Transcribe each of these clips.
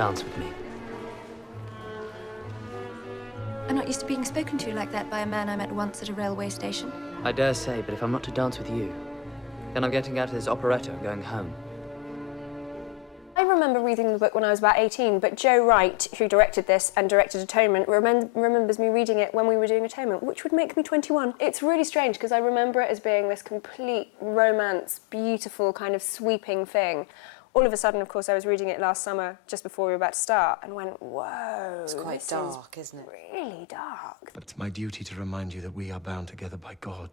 Dance with me. I'm not used to being spoken to like that by a man I met once at a railway station. I dare say, but if I'm not to dance with you, then I'm getting out of this operetta and going home. I remember reading the book when I was about 18, but Joe Wright, who directed this and directed Atonement, remembers me reading it when we were doing Atonement, which would make me 21. It's really strange because I remember it as being this complete romance, beautiful, kind of sweeping thing. All of a sudden, of course, I was reading it last summer, just before we were about to start, and went, whoa, it's quite dark, isn't it? Really dark. But it's my duty to remind you that we are bound together by God,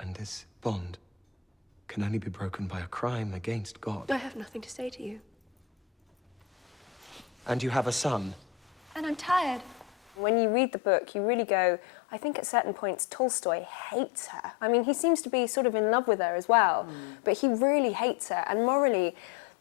and this bond can only be broken by a crime against God. I have nothing to say to you. And you have a son. And I'm tired. When you read the book, you really go, I think at certain points Tolstoy hates her. I mean, he seems to be sort of in love with her as well, but he really hates her, and morally,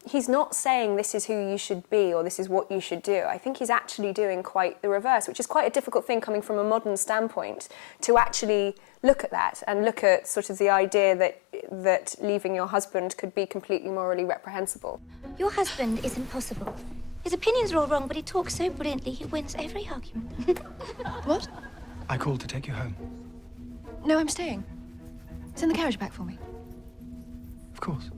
he's not saying this is who you should be or this is what you should do. I think he's actually doing quite the reverse, which is quite a difficult thing coming from a modern standpoint, to actually look at that and look at sort of the idea that leaving your husband could be completely morally reprehensible. Your husband is impossible. His opinions are all wrong, but he talks so brilliantly he wins every argument. What? I called to take you home. No, I'm staying. Send the carriage back for me. Of course.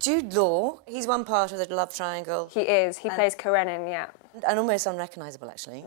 Jude Law, he's one part of the love triangle. He is. He plays Karenin, yeah. And almost unrecognisable, actually.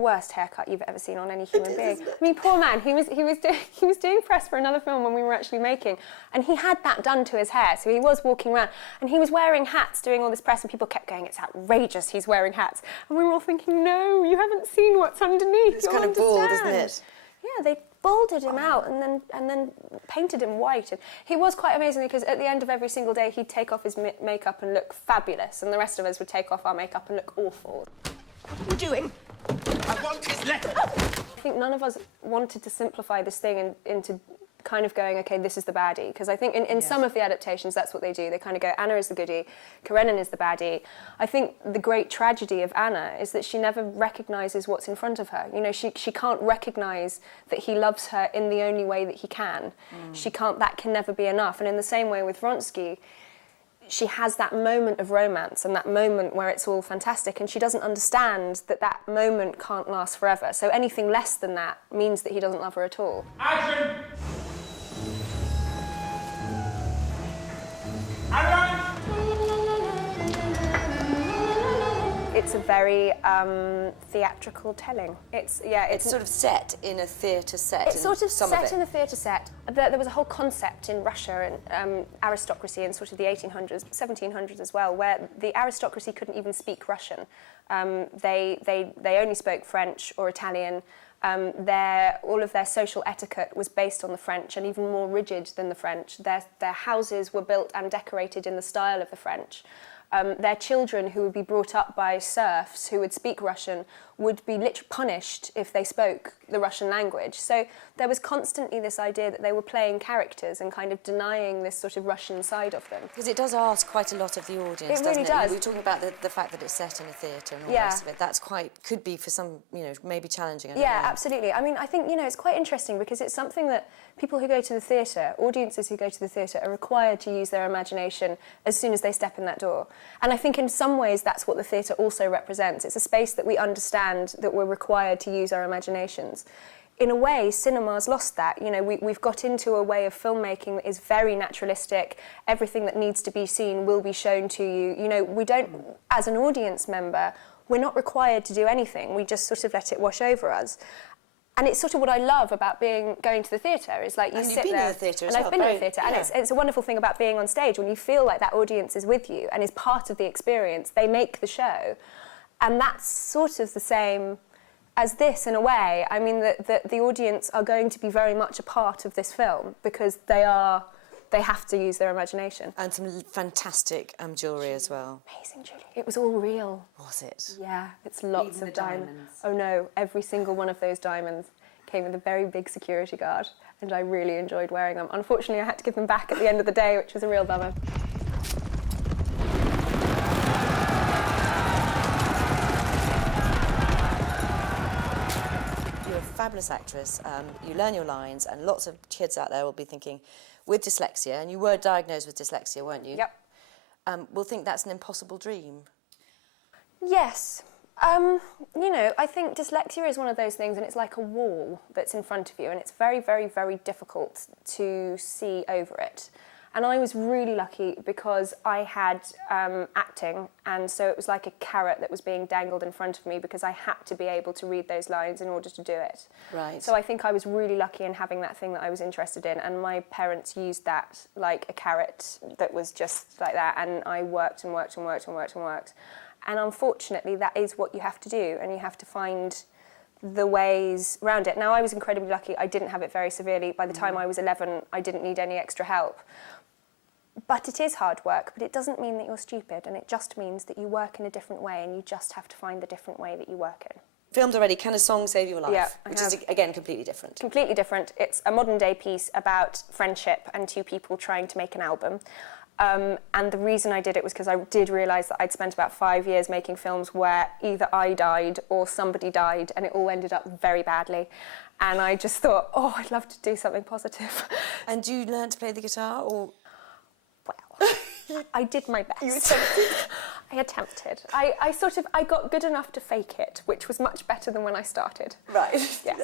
Worst haircut you've ever seen on any human being. I mean, poor man. He was doing press for another film when we were actually making, and he had that done to his hair. So he was walking around, and he was wearing hats doing all this press, and people kept going, "It's outrageous. He's wearing hats." And we were all thinking, "No, you haven't seen what's underneath." It's kind of bald, isn't it? Yeah, they balded him out and then painted him white. And he was quite amazing because at the end of every single day he'd take off his makeup and look fabulous, and the rest of us would take off our makeup and look awful. What are you doing? I want his letter! I think none of us wanted to simplify this thing into kind of going, okay, this is the baddie. Because I think in some of the adaptations, that's what they do. They kind of go, Anna is the goodie, Karenin is the baddie. I think the great tragedy of Anna is that she never recognises what's in front of her. You know, she can't recognise that he loves her in the only way that he can. That can never be enough. And in the same way with Vronsky, she has that moment of romance and that moment where it's all fantastic, and she doesn't understand that that moment can't last forever. So anything less than that means that he doesn't love her at all. Action! Alan! It's a very theatrical telling. It's sort of set in a theatre set. It's sort of set in a theatre set. There was a whole concept in Russia and aristocracy in sort of the 1800s, 1700s as well, where the aristocracy couldn't even speak Russian. They only spoke French or Italian. All of their social etiquette was based on the French and even more rigid than the French. Their houses were built and decorated in the style of the French. Their children, who would be brought up by serfs who would speak Russian, would be literally punished if they spoke the Russian language. So there was constantly this idea that they were playing characters and kind of denying this sort of Russian side of them. Because it does ask quite a lot of the audience, It really doesn't it? does. We were talking about the fact that it's set in a theatre and all the rest of it. That's could be for some, maybe challenging. I don't know. Absolutely. I mean, I think, it's quite interesting because it's something that people who go to the theatre, audiences who go to the theatre, are required to use their imagination as soon as they step in that door. And I think in some ways that's what the theatre also represents. It's a space that we understand that we're required to use our imaginations. In a way, cinema's lost that. We've got into a way of filmmaking that is very naturalistic. Everything that needs to be seen will be shown to you. We don't, as an audience member, we're not required to do anything. We just sort of let it wash over us. And it's sort of what I love about going to the theatre, is like you sit there. And you've been in the theatre as well. And I've been in the theatre, and it's a wonderful thing about being on stage when you feel like that audience is with you and is part of the experience. They make the show. And that's sort of the same as this in a way. I mean, the audience are going to be very much a part of this film because they have to use their imagination. And some fantastic jewellery as well. Amazing jewellery. It was all real. Was it? Yeah, it's lots Even of the diamonds. Oh no, every single one of those diamonds came with a very big security guard, and I really enjoyed wearing them. Unfortunately, I had to give them back at the end of the day, which was a real bummer. You're a fabulous actress. You learn your lines, and lots of kids out there will be thinking, with dyslexia, and you were diagnosed with dyslexia, weren't you? Yep. will think that's an impossible dream. Yes. You know, I think dyslexia is one of those things, and it's like a wall that's in front of you, and it's very, very, very difficult to see over it. And I was really lucky because I had acting, and so it was like a carrot that was being dangled in front of me because I had to be able to read those lines in order to do it. Right. So I think I was really lucky in having that thing that I was interested in, and my parents used that like a carrot that was just like that, and I worked and worked and worked and worked and worked. And unfortunately, that is what you have to do, and you have to find the ways around it. Now, I was incredibly lucky. I didn't have it very severely. By the time I was 11, I didn't need any extra help. But it is hard work, but it doesn't mean that you're stupid, and it just means that you work in a different way, and you just have to find the different way that you work in. Filmed already, Can a Song Save Your Life? Yeah, which is, again, completely different. Completely different. It's a modern-day piece about friendship and two people trying to make an album. And the reason I did it was because I did realise that I'd spent about 5 years making films where either I died or somebody died, and it all ended up very badly. And I just thought, oh, I'd love to do something positive. And you learn to play the guitar, or...? Well, I did my best. You attempted? I attempted. I got good enough to fake it, which was much better than when I started. Right. Yes.